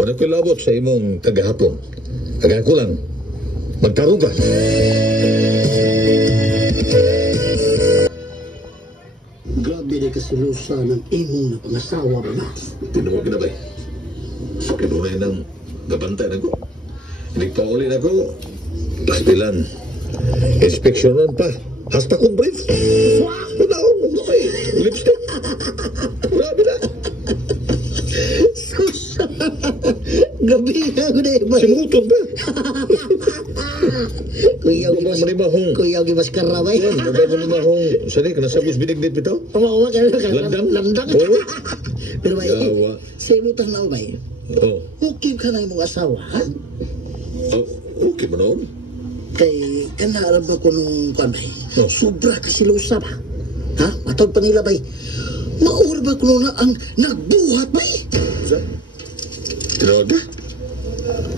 Wala ko labot sa imong kagahapon. Kagaya ko lang. Magtarong ka. Grabe na kasilusa ng imong na pangasawa ba na? Tinuwag na ba? Sa kinunay ng gabantay na ko. Hindi pa uli na ko. Pastilan. Inspeksyonan pa. Hasta kong brief. Wala akong okay. Lipstick. Grabe na. Sus! Gabi na ko na iba. Simuton ba? Kuya ko mas... Manimahong. Kuya ko mas karamay. Yan, manimahong. Sani, kanasabos binignit bitaw? Umawa ka na. Landang? Landang. Oo. Pero ba, Yawa. sa imutang na ba, Oo. okay ka na imong asawa, ha? Oh, okay mo noon? Kay kanarap ako nung kanay. Oh. Sobra kasilusa ba? Ha? Matawag pa nila ba? Maura ba ko na ang nagbuhat ba? Sa? Tinawag ka?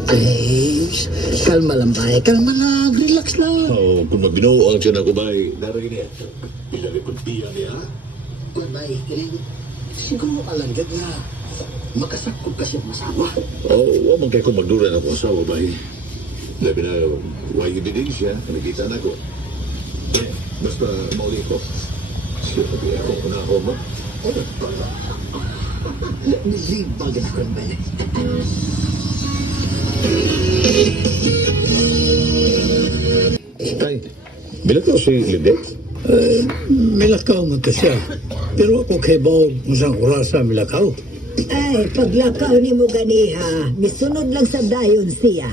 Ay, kalma lang ba? Kalma lang, relax lang. Oo, kung magbinuo ang siya na kubay, daragin niya. Pinalipod piya niya, ha? Kuwan ba, siguro alanggad na makasakot kasi ang masawa. Oo, man kayo kung magdura na ko asawa ba? Labi na, why ebidensya, nakikita na ko. Eh, basta mauli ko. Siya sabi ako kung ako mo. Nilibag na kuwan ba? Ay, bilang ko si Lidet? Milakaw man to siya. Pero ako kay Baog, musang orasa milakaw. Ay, paglakaw ni mo ganiha, misunod lang sa dayon siya.